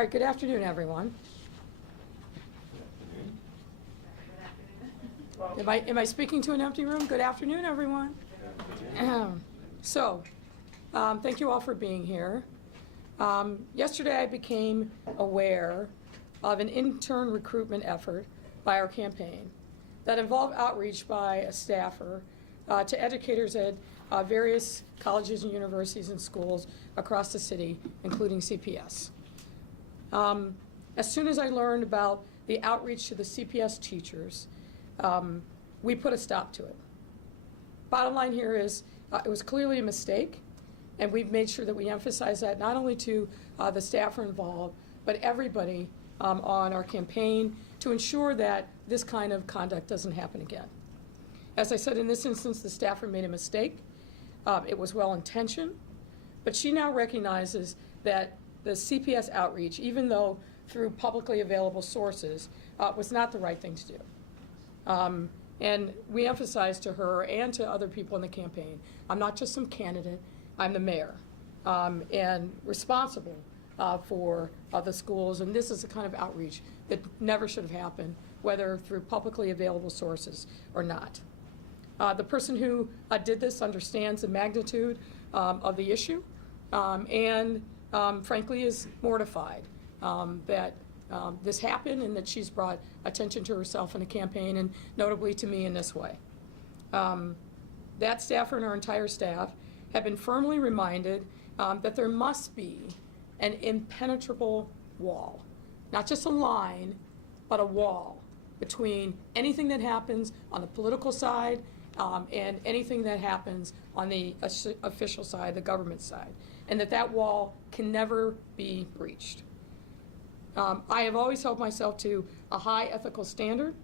All right, good afternoon, everyone. Am I speaking to an empty room? Good afternoon, everyone. Thank you all for being here. Yesterday I became aware of an intern recruitment effort by our campaign that involved outreach by a staffer to educators at various colleges and universities and schools across the city, including CPS. As soon as I learned about the outreach to the CPS teachers, we put a stop to it. Bottom line here is it was clearly a mistake, and we've made sure that we emphasize that not only to the staffer involved, but everybody on our campaign to ensure that this kind of conduct doesn't happen again. As I said, in this instance, the staffer made a mistake. It was well-intentioned, but she now recognizes that the CPS outreach, even though through publicly available sources, was not the right thing to do. And we emphasized to her and to other people in the campaign, I'm not just some candidate, I'm the mayor, and responsible for the schools, and this is the kind of outreach that never should have happened, whether through publicly available sources or not. The person who did this understands the magnitude of the issue, and frankly is mortified that this happened and that she's brought attention to herself in the campaign and notably to me in this way. That staffer and our entire staff have been firmly reminded that there must be an impenetrable wall, not just a line, but a wall between anything that happens on the political side and anything that happens on the official side, the government side, and that wall can never be breached. I have always held myself to a high ethical standard.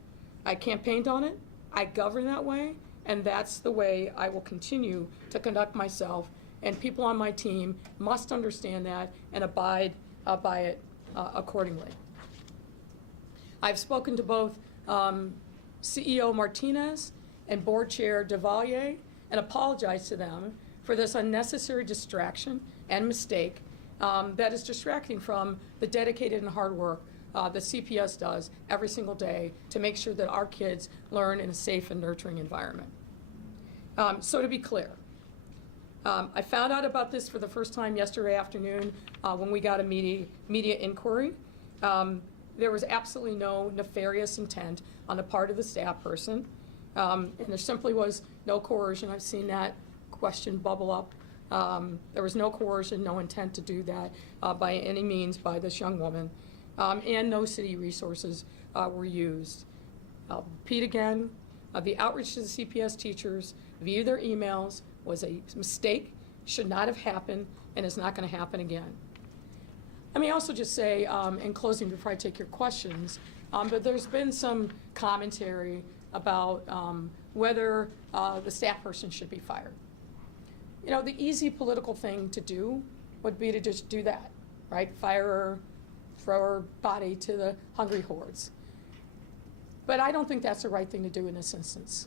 I campaigned on it, I govern that way, and that's the way I will continue to conduct myself, and people on my team must understand that and abide by it accordingly. I've spoken to both CEO Martinez and Board Chair DeValier and apologized to them for this unnecessary distraction and mistake that is distracting from the dedicated and hard work the CPS does every single day to make sure that our kids learn in a safe and nurturing environment. So to be clear, I found out about this for the first time yesterday afternoon when we got a media inquiry. There was absolutely no nefarious intent on the part of the staff person, and there simply was no coercion. I've seen that question bubble up. There was no coercion, no intent to do that by any means by this young woman, and no city resources were used. I'll repeat again, the outreach to the CPS teachers via their emails was a mistake, should not have happened, and is not going to happen again. Let me also just say, in closing before I take your questions, but there's been some commentary about whether the staff person should be fired. You know, the easy political thing to do would be to just do that, right? Fire her, throw her body to the hungry hordes. But I don't think that's the right thing to do in this instance.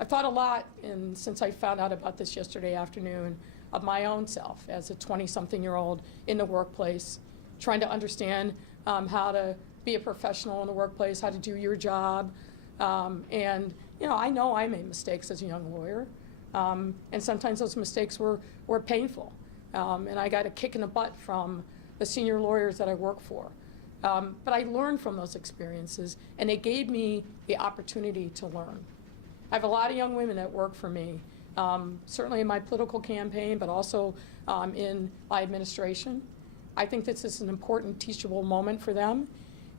I've thought a lot, since I found out about this yesterday afternoon, of my own self as a 20-something-year-old in the workplace, trying to understand how to be a professional in the workplace, how to do your job. And, you know I made mistakes as a young lawyer. And sometimes those mistakes were painful. And I got a kick in the butt from the senior lawyers that I work for. But I learned from those experiences, and they gave me the opportunity to learn. I have a lot of young women that work for me, certainly in my political campaign, but also in my administration. I think this is an important teachable moment for them.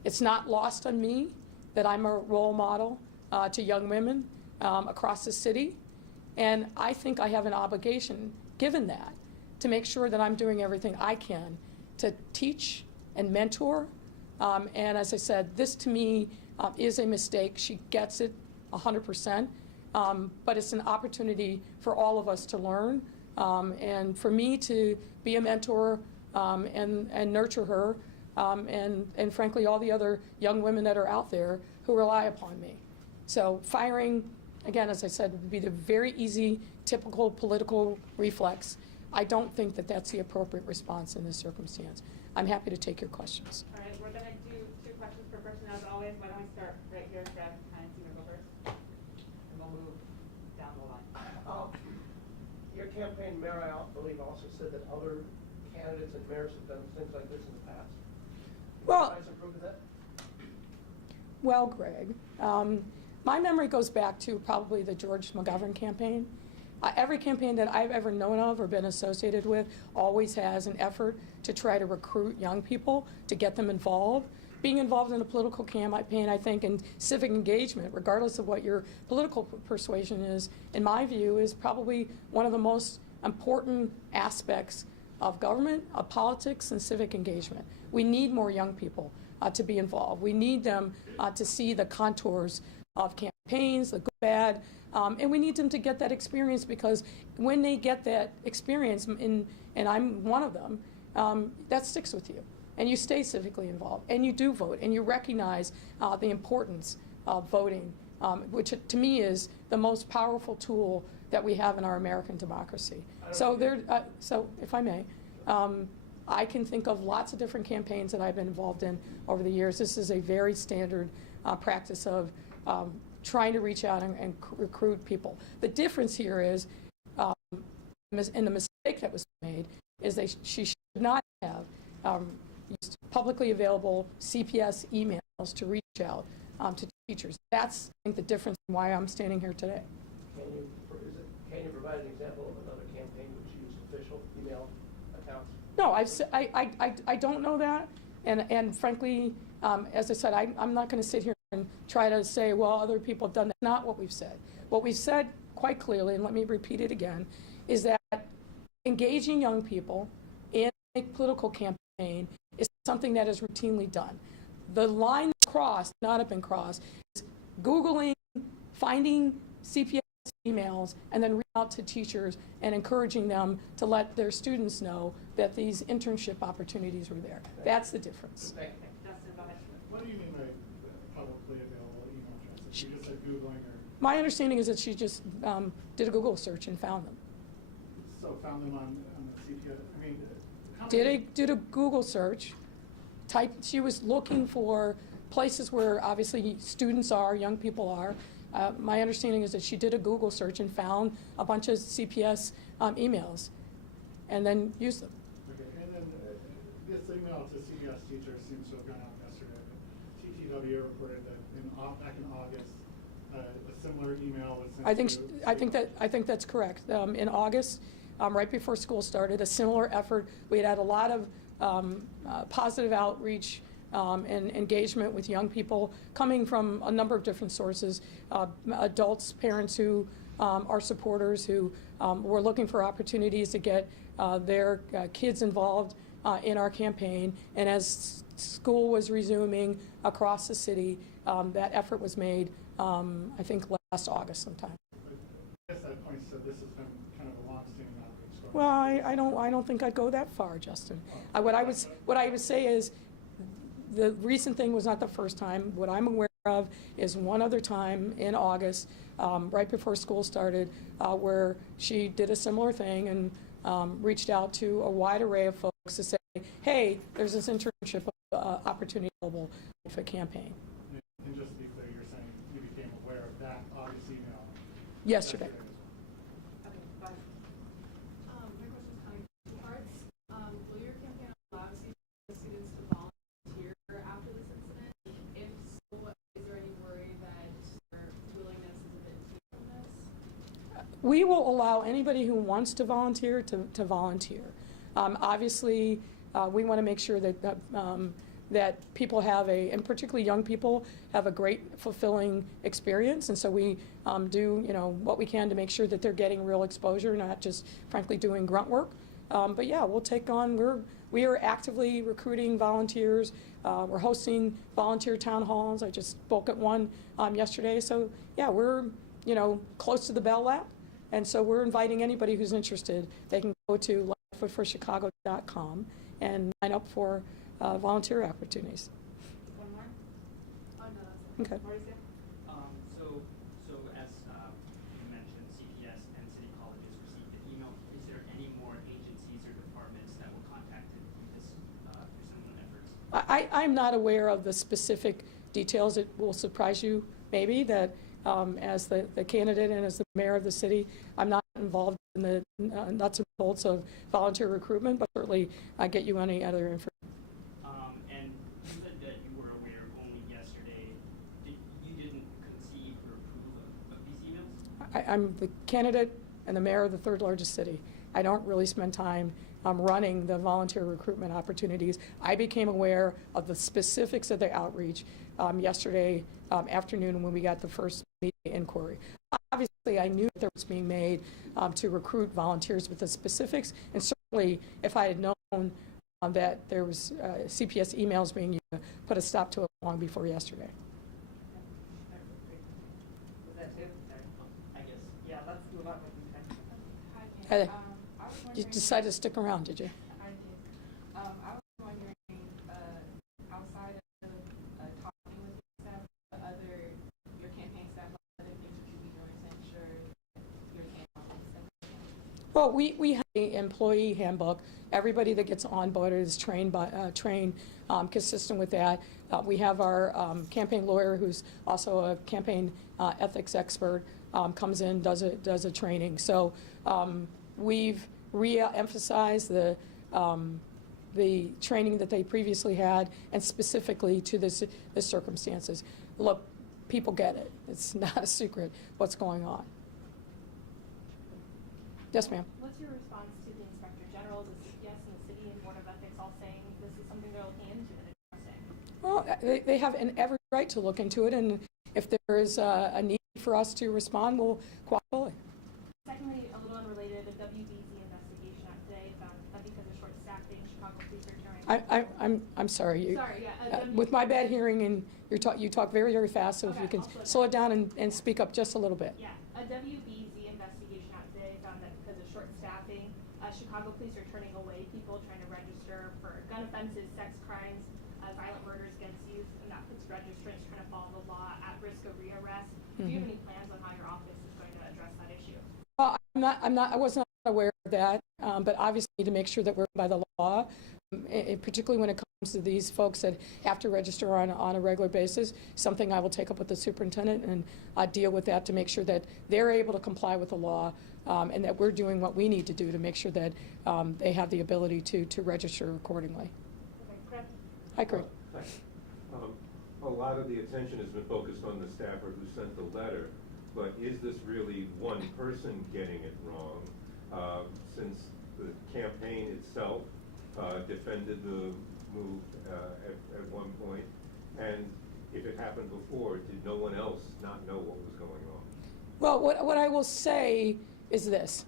It's not lost on me that I'm a role model to young women across the city. And I think I have an obligation, given that, to make sure that I'm doing everything I can to teach and mentor. And as I said, this to me is a mistake. She gets it 100%. But it's an opportunity for all of us to learn, and for me to be a mentor and nurture her, and frankly all the other young women that are out there who rely upon me. So firing, again, as I said, would be the very easy, typical political reflex. I don't think that that's the appropriate response in this circumstance. I'm happy to take your questions. All right, we're going to do 2 questions per person as always. Why don't we start right here, Brad? Kind of go first, and we'll move down the line. Your campaign mayor, I believe, also said that other candidates and mayors have done things like this in the past. Well, you guys approve of that? Well, Greg, my memory goes back to probably the George McGovern campaign. Every campaign that I've ever known of or been associated with always has an effort to try to recruit young people, to get them involved. Being involved in a political campaign, I think, and civic engagement, regardless of what your political persuasion is, in my view, is probably one of the most important aspects of government, of politics, and civic engagement. We need more young people to be involved. We need them to see the contours of campaigns, the good, bad, and we need them to get that experience, because when they get that experience, and I'm one of them, that sticks with you. And you stay civically involved, and you do vote, and you recognize the importance of voting, which to me is the most powerful tool that we have in our American democracy. So if I may, I can think of lots of different campaigns that I've been involved in over the years. This is a very standard practice of trying to reach out and recruit people. The difference here is, and the mistake that was made, is she should not have used publicly available CPS emails to reach out to teachers. That's, I think, the difference in why I'm standing here today. Can you provide an example of another campaign which used official email accounts? No, I don't know that, and frankly, as I said, I'm not going to sit here and try to say, well, other people have done that. Not what we've said. What we've said quite clearly, and let me repeat it again, is that engaging young people in a political campaign is something that is routinely done. The line crossed, not have been crossed, is Googling, finding CPS emails, and then reach out to teachers and encouraging them to let their students know that these internship opportunities were there. That's the difference. Thank you. What do you mean by publicly available email addresses? She just said Googling, or? My understanding is that she just did a Google search and found them. So found them on the CPS. I mean, Did a Google search. She was looking for places where obviously students are, young people are. My understanding is that she did a Google search and found a bunch of CPS emails, and then used them. Okay, and then this email to CPS teachers seems to have gone out yesterday. TTW reported that back in August, a similar email was sent. I think that's correct. In August, right before school started, a similar effort. We had a lot of positive outreach and engagement with young people coming from a number of different sources, adults, parents who are supporters, who were looking for opportunities to get their kids involved in our campaign. And as school was resuming across the city, that effort was made, I think, last August sometime. I guess that points to this has been kind of a long-standing outreach story. Well, I don't think I'd go that far, Justin. What I would say is, the recent thing was not the first time. What I'm aware of is one other time in August, right before school started, where she did a similar thing and reached out to a wide array of folks to say, hey, there's this internship opportunity available for a campaign. And just to be clear, you're saying you became aware of that August email Yesterday. Okay, bye. My question is kind of two parts. Will your campaign allow students to volunteer after this incident? If so, is there any worry that their willingness is a bit too from this? We will allow anybody who wants to volunteer to volunteer. Obviously, we want to make sure that people have and particularly young people, have a great, fulfilling experience. And so we do, what we can to make sure that they're getting real exposure, not just, frankly, doing grunt work. But yeah, we'll take on, we are actively recruiting volunteers. We're hosting volunteer town halls. I just spoke at one yesterday. So yeah, we're, close to the Bell Lab. And so we're inviting anybody who's interested. They can go to lightfootforchicago.com and sign up for volunteer opportunities. One more? Oh, no, that's it. Okay. Mauricio? So as you mentioned, CPS and city colleges received the email. Is there any more agencies I'm not aware of the specific details. It will surprise you, maybe, that as the candidate and as the mayor of the city, I'm not involved in the nuts and bolts of volunteer recruitment, but certainly I get you any other information. And you said that you were aware only yesterday. You didn't conceive or approve of these emails? I'm the candidate and the mayor of the third largest city. I don't really spend time running the volunteer recruitment opportunities. I became aware of the specifics of the outreach yesterday afternoon when we got the first media inquiry. Obviously, I knew that there was being made to recruit volunteers, but the specifics, and certainly if I had known that there was CPS emails being used, to put a stop to it long before yesterday. Was that too? Sorry. I guess. Yeah, let's move on with the Hi, Hey. Ken. I was You wondering. decided to stick around, did you? I did. I was wondering, outside of talking with your staff, your campaign staff, what other things would you be doing to ensure your campaign is effective? Well, we have an employee handbook. Everybody that gets on board is trained consistent with that. We have our campaign lawyer, who's also a campaign ethics expert, comes in, does a training. So we've re-emphasized the training that they previously had, and specifically to the circumstances. Look, people get it. It's not a secret what's going on. Yes, ma'am. What's your response to the Inspector General, the CPS, and the City and Board of Ethics all saying this is something they're looking into and addressing? Well, they have every right to look into it, and if there is a need for us to respond, we'll cooperate. Secondly, a little unrelated, a WBZ investigation out today found that because of short staffing, Chicago police are turning. I'm sorry. Sorry, yeah. With my bad hearing, and you talk very, very fast, so if you Okay, can I'll slow it down and speak up just a little bit. Yeah, a WBZ investigation out today found that because of short staffing, Chicago police are turning away people trying to register for gun offenses, sex crimes, violent murders against youth, and that puts registrants trying to follow the law at risk of rearrest. Do you have any plans on how your office is going to address that issue? Well, I was not aware of that, but obviously to make sure that we're by the law, particularly when it comes to these folks that have to register on a regular basis, something I will take up with the superintendent and deal with that to make sure that they're able to comply with the law, and that we're doing what we need to do to make sure that they have the ability to register accordingly. Okay, Craig? Hi, Craig. Thanks. A lot of the attention has been focused on the staffer who sent the letter, but is this really one person getting it wrong? Since the campaign itself defended the move at one point, and if it happened before, did no one else not know what was going on? Well, what I will say is this.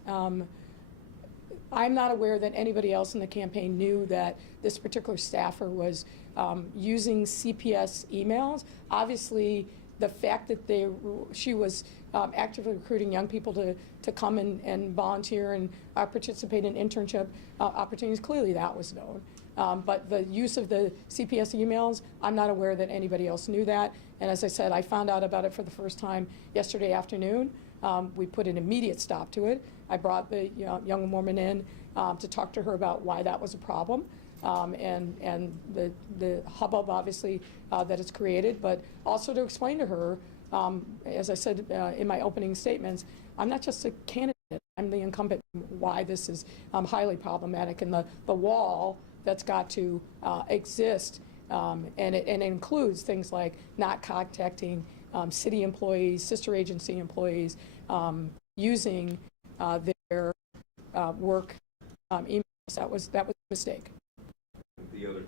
I'm not aware that anybody else in the campaign knew that this particular staffer was using CPS emails. Obviously, the fact that she was actively recruiting young people to come and volunteer and participate in internship opportunities, clearly that was known. But the use of the CPS emails, I'm not aware that anybody else knew that. And as I said, I found out about it for the first time yesterday afternoon. We put an immediate stop to it. I brought the young woman in to talk to her about why that was a problem, and the hubbub, obviously, that it's created, but also to explain to her, as I said in my opening statements, I'm not just a candidate, I'm the incumbent, why this is highly problematic, and the wall that's got to exist, and it includes things like not contacting city employees, sister agency employees, using their work emails. That was a mistake. The other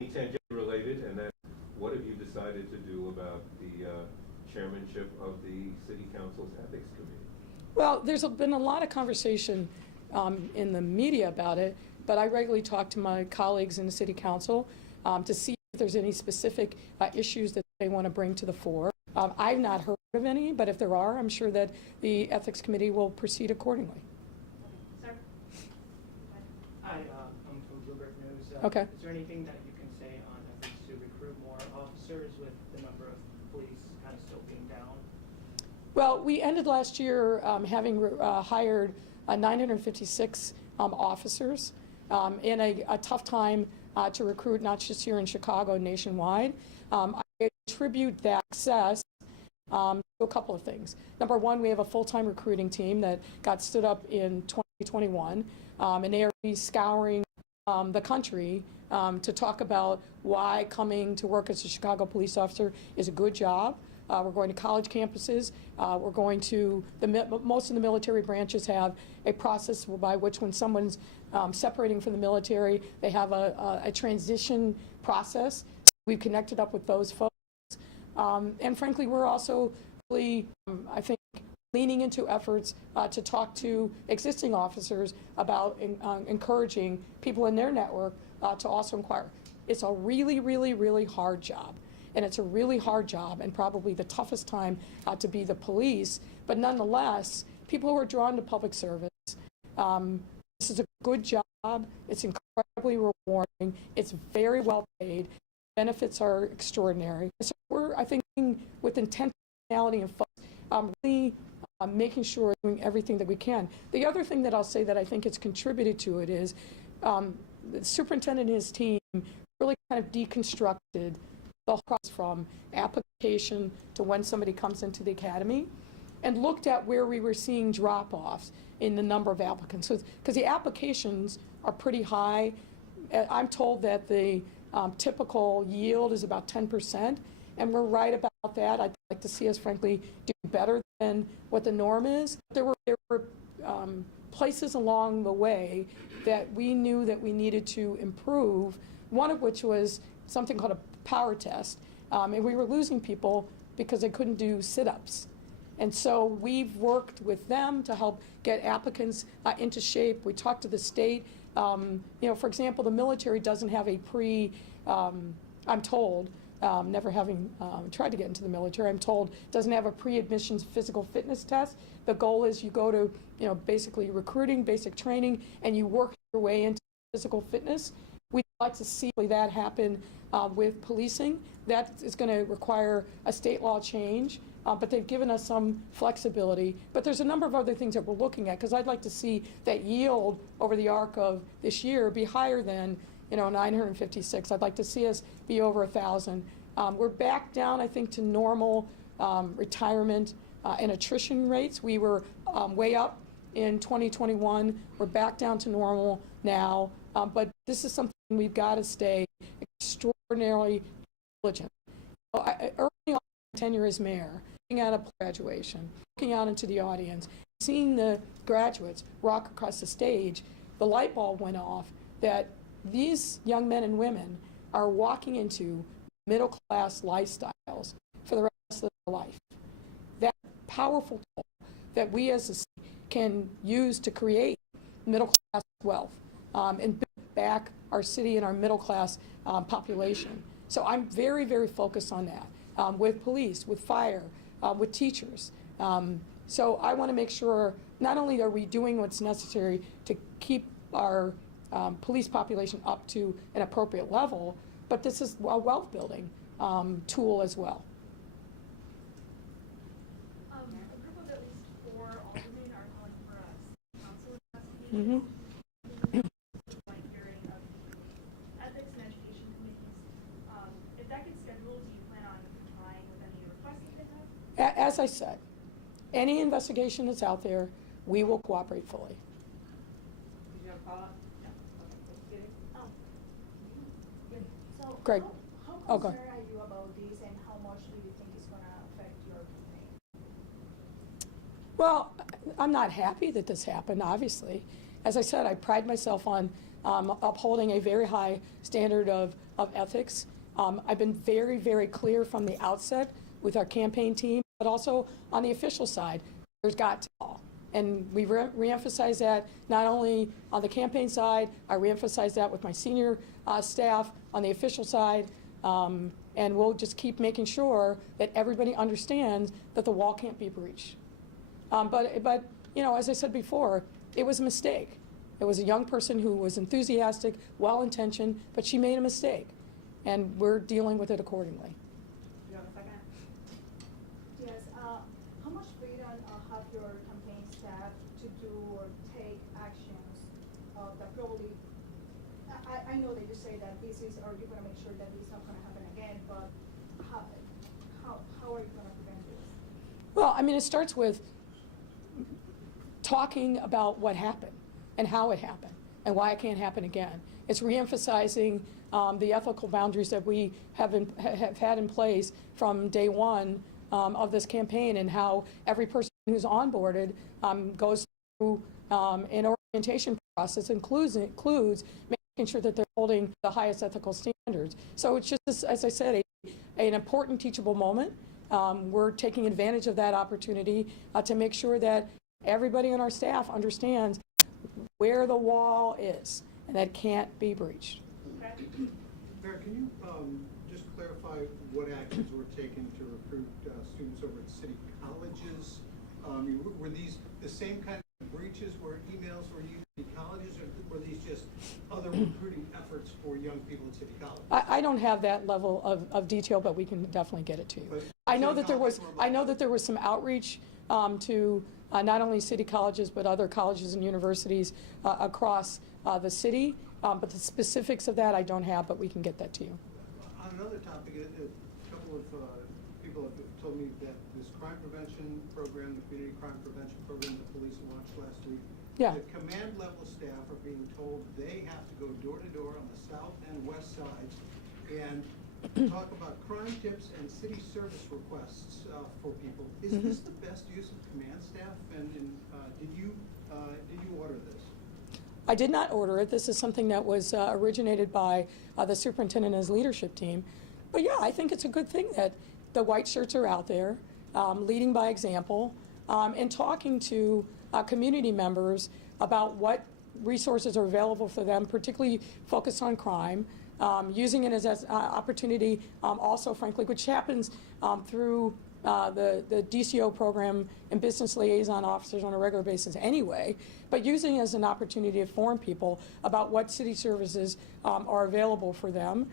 tangent related, and then what have you decided to do about the chairmanship of the City Council's Ethics Committee? Well, there's been a lot of conversation in the media about it, but I regularly talk to my colleagues in the City Council to see if there's any specific issues that they want to bring to the fore. I've not heard of any, but if there are, I'm sure that the Ethics Committee will proceed accordingly. Sir? Hi, I'm from Bloomberg News. Okay. Is there anything that you can say on efforts to recruit more officers with the number of police kind of still being down? Well, we ended last year having hired 956 officers in a tough time to recruit, not just here in Chicago, nationwide. I attribute that success to a couple of things. Number one, we have a full-time recruiting team that got stood up in 2021, and they are scouring the country to talk about why coming to work as a Chicago police officer is a good job. We're going to college campuses. We're going to, most of the military branches have a process by which when someone's separating from the military, they have a transition process. We've connected up with those folks. And frankly, we're also really, I think, leaning into efforts to talk to existing officers about encouraging people in their network to also inquire. It's a really, really, really hard job. And it's a really hard job and probably the toughest time to be the police. But nonetheless, people who are drawn to public service, this is a good job. It's incredibly rewarding. It's very well paid. Benefits are extraordinary. So we're, I think, with intentionality and focus, really making sure we're doing everything that we can. The other thing that I'll say that I think has contributed to it is the superintendent and his team really kind of deconstructed the whole process from application to when somebody comes into the academy and looked at where we were seeing drop-offs in the number of applicants. Because the applications are pretty high. I'm told that the typical yield is about 10%, and we're right about that. I'd like to see us, frankly, do better than what the norm is. There were places along the way that we knew that we needed to improve, one of which was something called a power test, and we were losing people because they couldn't do sit-ups. And so we've worked with them to help get applicants into shape. We talked to the state. For example, the military doesn't have a I'm told, never having tried to get into the military, I'm told doesn't have a pre-admissions physical fitness test. The goal is you go to, basically recruiting, basic training, and you work your way into physical fitness. We'd like to see that happen with policing. That is going to require a state law change, but they've given us some flexibility. But there's a number of other things that we're looking at, because I'd like to see that yield over the arc of this year be higher than 956. I'd like to see us be over 1,000. We're back down, I think, to normal retirement and attrition rates. We were way up in 2021. We're back down to normal now, but this is something we've got to stay extraordinarily diligent. Early on in my tenure as mayor, looking at a graduation, looking out into the audience, seeing the graduates rock across the stage, the light bulb went off that these young men and women are walking into middle-class lifestyles for the rest of their life. That powerful tool that we as a city can use to create middle-class wealth and build back our city and our middle-class population. So I'm very, very focused on that with police, with fire, with teachers. So I want to make sure not only are we doing what's necessary to keep our police population up to an appropriate level, but this is a wealth building tool as well. A group of at least 4 aldermen are calling for a council investigation. Hearing of ethics and education committees. If that gets scheduled, do you plan on complying with any requests that they have? As I said, any investigation that's out there, we will cooperate fully. Did you have a follow-up? So Greg. How Oh, go concerned ahead. are you about this, and how much do you think it's going to affect your campaign? Well, I'm not happy that this happened, obviously. As I said, I pride myself on upholding a very high standard of ethics. I've been very, very clear from the outset with our campaign team, but also on the official side, there's got to be law. And we reemphasize that not only on the campaign side, I reemphasize that with my senior staff on the official side, and we'll just keep making sure that everybody understands that the wall can't be breached. But as I said before, it was a mistake. It was a young person who was enthusiastic, well-intentioned, but she made a mistake, and we're dealing with it accordingly. You have a second? Yes. How much freedom have your campaign staff to do or take actions that probably, I know that you say that this is, or you're gonna make sure that this is not gonna happen again, but how are you gonna prevent this? Well, I mean, it starts with talking about what happened and how it happened and why it can't happen again. It's reemphasizing the ethical boundaries that we have had in place from day one of this campaign, and how every person who's onboarded goes through an orientation process, includes making sure that they're holding the highest ethical standards. So it's just, as I said, an important teachable moment. We're taking advantage of that opportunity to make sure that everybody on our staff understands where the wall is and that can't be breached. Mayor, can you just clarify what actions were taken to recruit students over at city colleges? Were these the same kind of breaches where emails were used at colleges, or were these just other recruiting efforts for young people at city colleges? I don't have that level of detail, but we can definitely get it to you. But I know that there was some outreach to not only city colleges but other colleges and universities across the city. But the specifics of that I don't have, but we can get that to you. On another topic, a couple of people have told me that this crime prevention program, the community crime prevention program the police launched last week, Yeah. the command level staff are being told they have to go door to door on the south and west sides and talk about crime tips and city service requests for people. Is this the best use of command staff? And did you order this? I did not order it. This is something that was originated by the superintendent and his leadership team. But yeah, I think it's a good thing that the white shirts are out there, leading by example, and talking to community members about what resources are available for them, particularly focused on crime, using it as an opportunity also, frankly, which happens through the DCO program and business liaison officers on a regular basis anyway, but using it as an opportunity to inform people about what city services are available for them.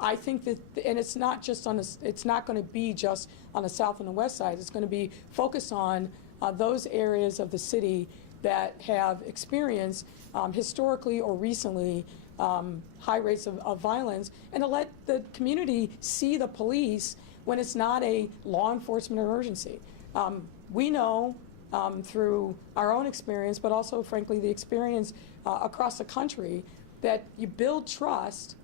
I think that, and it's not just on it's not going to be just on the south and the west side. It's going to be focused on those areas of the city that have experienced historically or recently high rates of violence, and to let the community see the police when it's not a law enforcement emergency. We know through our own experience, but also, frankly, the experience across the country, that you build trust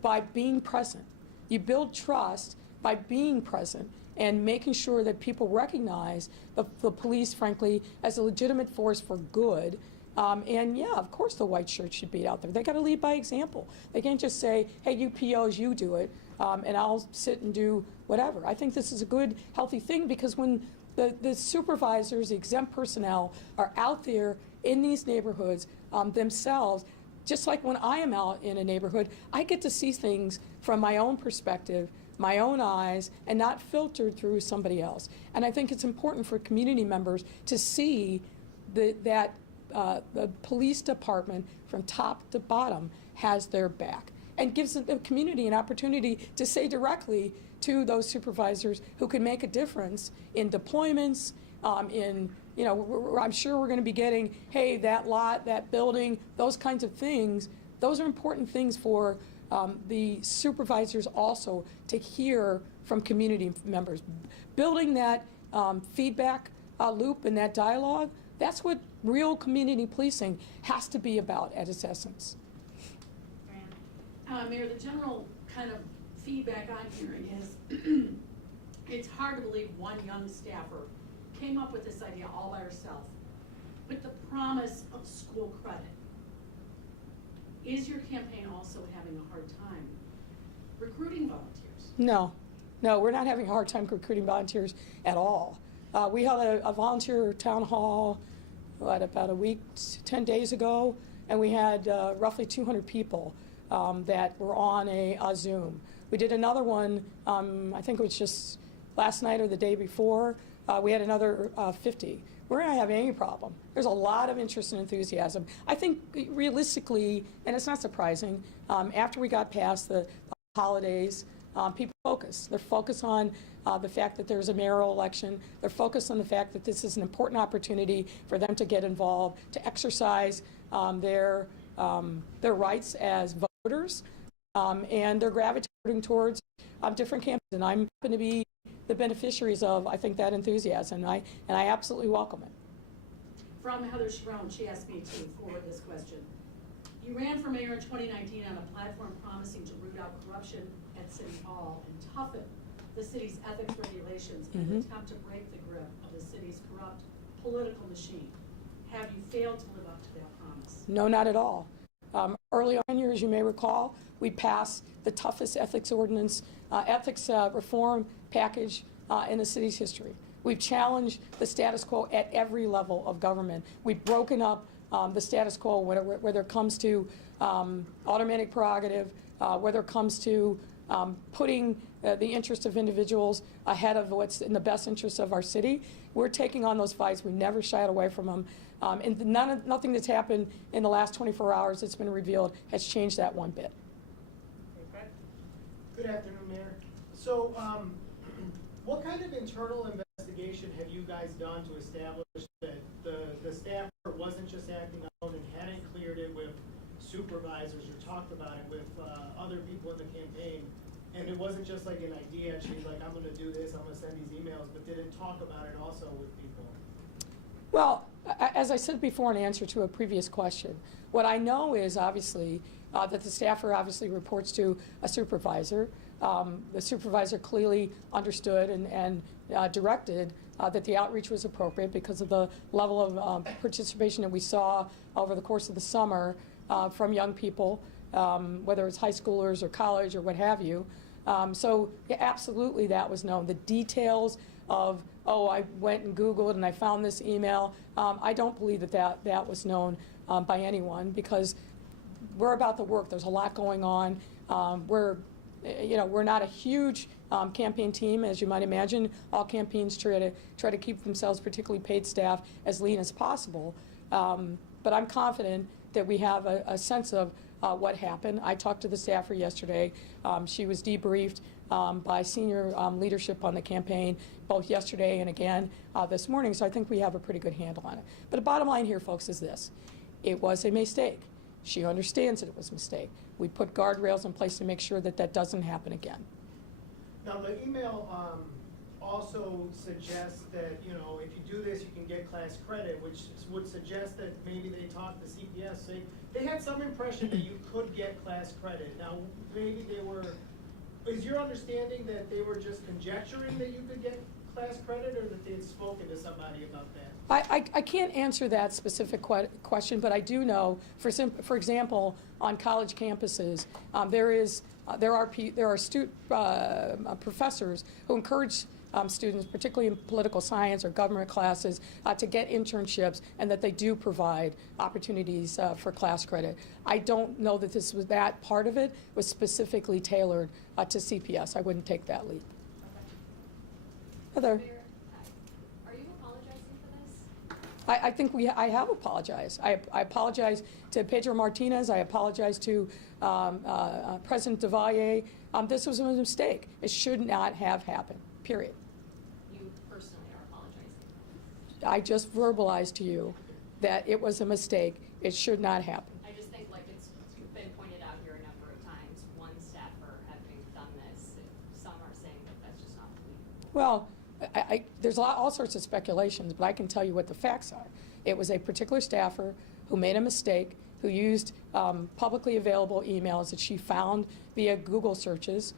by being present. You build trust by being present and making sure that people recognize the police, frankly, as a legitimate force for good. And yeah, of course the white shirts should be out there. They got to lead by example. They can't just say, hey, you POs, you do it, and I'll sit and do whatever. I think this is a good, healthy thing, because when the supervisors, the exempt personnel are out there in these neighborhoods themselves, just like when I am out in a neighborhood, I get to see things from my own perspective, my own eyes, and not filtered through somebody else. And I think it's important for community members to see that the police department from top to bottom has their back, and gives the community an opportunity to say directly to those supervisors who can make a difference in deployments, I'm sure we're going to be getting, hey, that lot, that building, those kinds of things. Those are important things for the supervisors also to hear from community members. Building that feedback loop and that dialogue, that's what real community policing has to be about at its essence. Mayor, the general kind of feedback I'm hearing is it's hard to believe one young staffer came up with this idea all by herself with the promise of school credit. Is your campaign also having a hard time recruiting volunteers? No, we're not having a hard time recruiting volunteers at all. We held a volunteer town hall, about a week, 10 days ago, and we had roughly 200 people that were on a Zoom. We did another one, I think it was just last night or the day before. We had another 50. We're not having any problem. There's a lot of interest and enthusiasm. I think realistically, and it's not surprising, after we got past the holidays, people focus. They're focused on the fact that there's a mayoral election. They're focused on the fact that this is an important opportunity for them to get involved, to exercise their their rights as voters, and they're gravitating towards different campaigns. And I'm going to be the beneficiaries of, I think, that enthusiasm, and I absolutely welcome it. From Heather Sharon, she asked me to forward this question. You ran for mayor in 2019 on a platform promising to root out corruption at City Hall and toughen the city's ethics regulations in an attempt to break the grip of the city's corrupt political machine. Have you failed to live up to that promise? No, not at all. Early on, as you may recall, we passed the toughest ethics ordinance, ethics reform package in the city's history. We've challenged the status quo at every level of government. We've broken up the status quo, whether it comes to automatic prerogative, whether it comes to putting the interest of individuals ahead of what's in the best interest of our city. We're taking on those fights. We never shied away from them. And nothing that's happened in the last 24 hours that's been revealed has changed that one bit. Good afternoon, Mayor. So, what kind of internal investigation have you guys done to establish that the staffer wasn't just acting alone and hadn't cleared it with supervisors or talked about it with other people in the campaign, and it wasn't just like an idea, she's like, I'm gonna do this, I'm gonna send these emails, but didn't talk about it also with people? Well, as I said before in answer to a previous question, what I know is obviously that the staffer obviously reports to a supervisor. The supervisor clearly understood and directed that the outreach was appropriate because of the level of participation that we saw over the course of the summer from young people, whether it's high schoolers or college or what have you. So yeah, absolutely that was known. The details of, oh, I went and Googled and I found this email, I don't believe that was known by anyone, because we're about the work. There's a lot going on. We're not a huge campaign team, as you might imagine. All campaigns try to keep themselves, particularly paid staff, as lean as possible. But I'm confident that we have a sense of what happened. I talked to the staffer yesterday. She was debriefed by senior leadership on the campaign, both yesterday and again this morning, so I think we have a pretty good handle on it. But the bottom line here, folks, is this. It was a mistake. She understands that it was a mistake. We put guardrails in place to make sure that that doesn't happen again. Now, the email also suggests that, you know, if you do this, you can get class credit, which would suggest that maybe they talked to CPS. They had some impression that you could get class credit. Now, maybe is your understanding that they were just conjecturing that you could get class credit, or that they had spoken to somebody about that? I can't answer that specific question, but I do know, for example, on college campuses, there are professors who encourage students, particularly in political science or government classes, to get internships, and that they do provide opportunities for class credit. I don't know that that part of it was specifically tailored to CPS. I wouldn't take that leap. Heather. Mayor, are you apologizing for this? I think I have apologized. I apologize to Pedro Martinez. I apologize to President Devallier. This was a mistake. It should not have happened, period. You personally are apologizing. I just verbalized to you that it was a mistake. It should not happen. I just think, like it's been pointed out here a number of times, one staffer having done this. Some are saying that that's just not believable. Well, there's all sorts of speculations, but I can tell you what the facts are. It was a particular staffer who made a mistake, who used publicly available emails that she found via Google searches,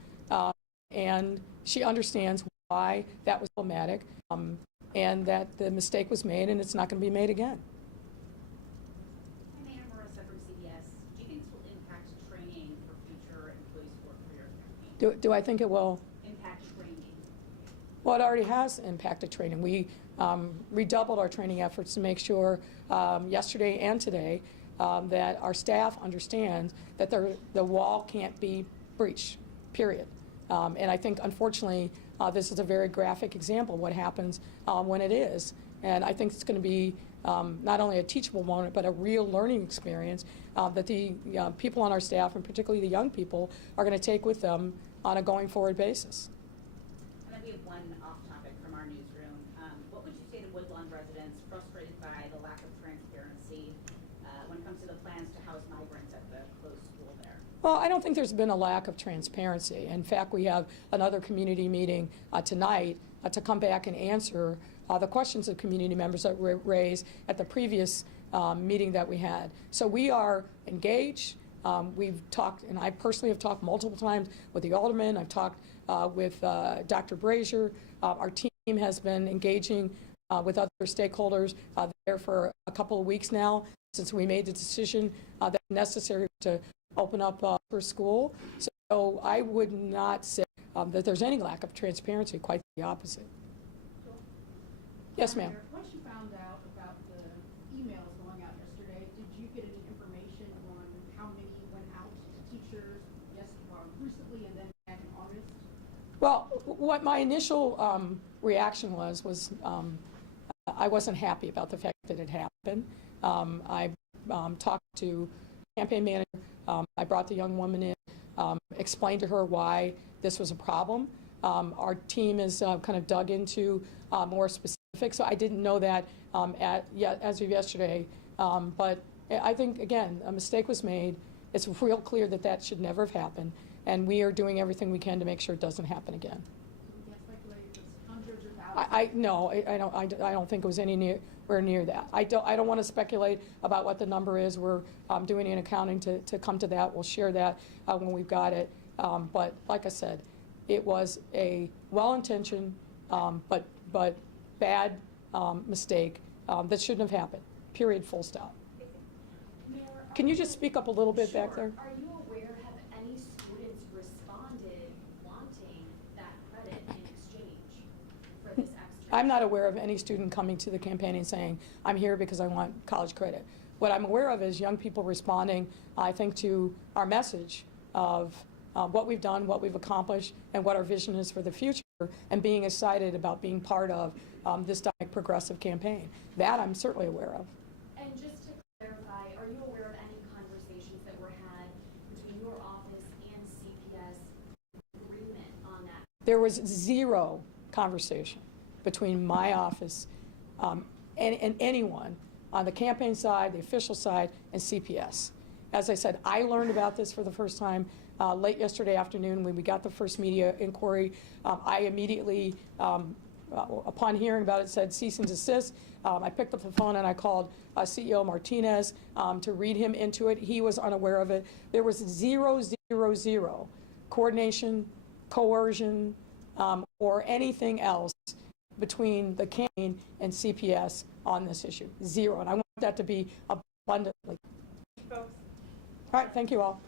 and she understands why that was problematic, and that the mistake was made, and it's not going to be made again. Hi, Mayor Marissa from CPS. Do you think this will impact training for future employees who work for your campaign? Do I think it will? Impact training. Well, it already has impacted training. We redoubled our training efforts to make sure yesterday and today that our staff understands that the wall can't be breached, period. And I think, unfortunately, this is a very graphic example of what happens when it is. And I think it's going to be not only a teachable moment, but a real learning experience that the people on our staff, and particularly the young people, are going to take with them on a going forward basis. And then we have one off topic from our newsroom. What would you say to Woodlawn residents frustrated by the lack of transparency when it comes to the plans to house migrants at the closed school there? Well, I don't think there's been a lack of transparency. In fact, we have another community meeting tonight to come back and answer the questions of community members that were raised at the previous meeting that we had. So we are engaged. We've talked, and I personally have talked multiple times with the alderman. I've talked with Dr. Brazier. Our team has been engaging with other stakeholders there for a couple of weeks now since we made the decision that necessary to open up for school. So I would not say that there's any lack of transparency, quite the opposite. Yes, ma'am. Once you found out about the emails going out yesterday, did you get any information on how many went out to teachers recently and then back in August? Well, what my initial reaction was I wasn't happy about the fact that it happened. I talked to campaign manager. I brought the young woman in, explained to her why this was a problem. Our team is kind of dug into more specifics, so I didn't know that as of yesterday. But I think, again, a mistake was made. It's real clear that that should never have happened, and we are doing everything we can to make sure it doesn't happen again. You can't speculate if it's hundreds or thousands. No, I don't think it was anywhere near that. I don't want to speculate about what the number is. We're doing an accounting to come to that. We'll share that when we've got it. But like I said, it was a well-intentioned but bad mistake that shouldn't have happened. Period. Full stop. Mayor, Can you just speak up a little bit back there? Are you aware, have any students responded wanting that credit in exchange for this extra? I'm not aware of any student coming to the campaign and saying, I'm here because I want college credit. What I'm aware of is young people responding, I think, to our message of what we've done, what we've accomplished, and what our vision is for the future, and being excited about being part of this dynamic progressive campaign. That I'm certainly aware of. And just to clarify, are you aware of any conversations that were had between your office and CPS agreement on that? There was zero conversation between my office and anyone on the campaign side, the official side, and CPS. As I said, I learned about this for the first time late yesterday afternoon when we got the first media inquiry. I immediately, upon hearing about it, said cease and desist. I picked up the phone and I called CEO Martinez to read him into it. He was unaware of it. There was zero coordination, coercion, or anything else between the campaign and CPS on this issue. Zero. And I want that to be abundantly. Folks. All right, thank you all.